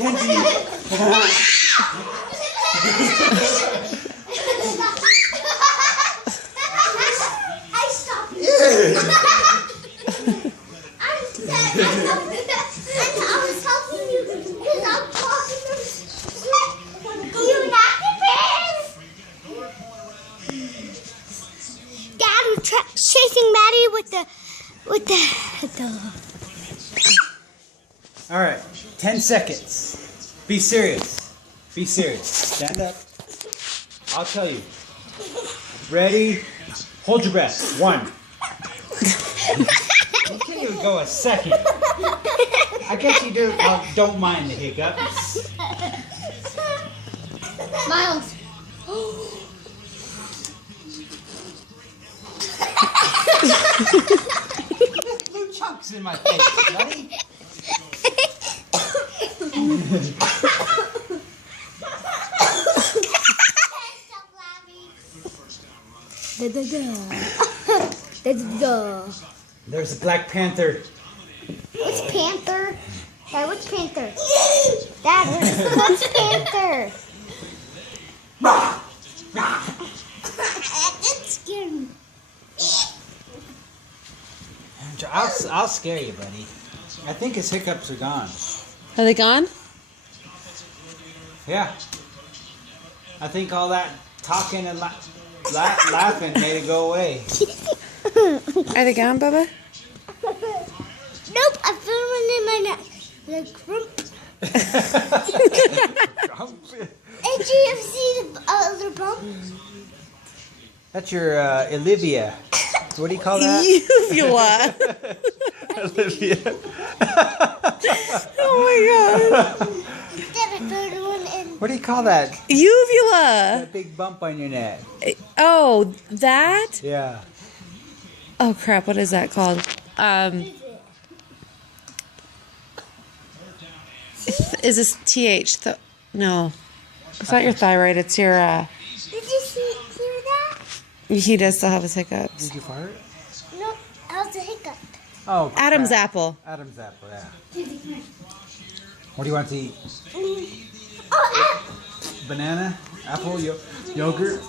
Kenzie. I stopped. I was helping you because I'm talking to you. Not the Dad was chasing Maddie with the. All right, 10 seconds. Be serious. Be serious. Stand up. I'll tell you. Ready? Hold your breath. 1. You can't even go a second. I guess you don't mind the hiccups. Miles. Blue chunks in my face, buddy. There's a Black Panther. What's Panther? Dad, what's Panther? Dad, what's Panther? That scared me. I'll scare you, buddy. I think his hiccups are gone. Are they gone? Yeah. I think all that talking and laughing made it go away. Are they gone, Bubba? Nope, I feel one in my neck. The crump. Hey, do you ever see the other bump? That's your Olivia. What do you call that? Uvula. Olivia. Oh my God. Dad, I found one in. What do you call that? Uvula. That big bump on your neck. Oh, that? Yeah. Oh crap! What is that called? Is this TH? No, it's not your thyroid. It's your. Did you hear that? He does still have his hiccups. Did you fart? No, that was a hiccup. Oh. Adam's crap. apple. Adam's apple. Yeah. What do you want to eat? Oh, Banana, apple, yogurt.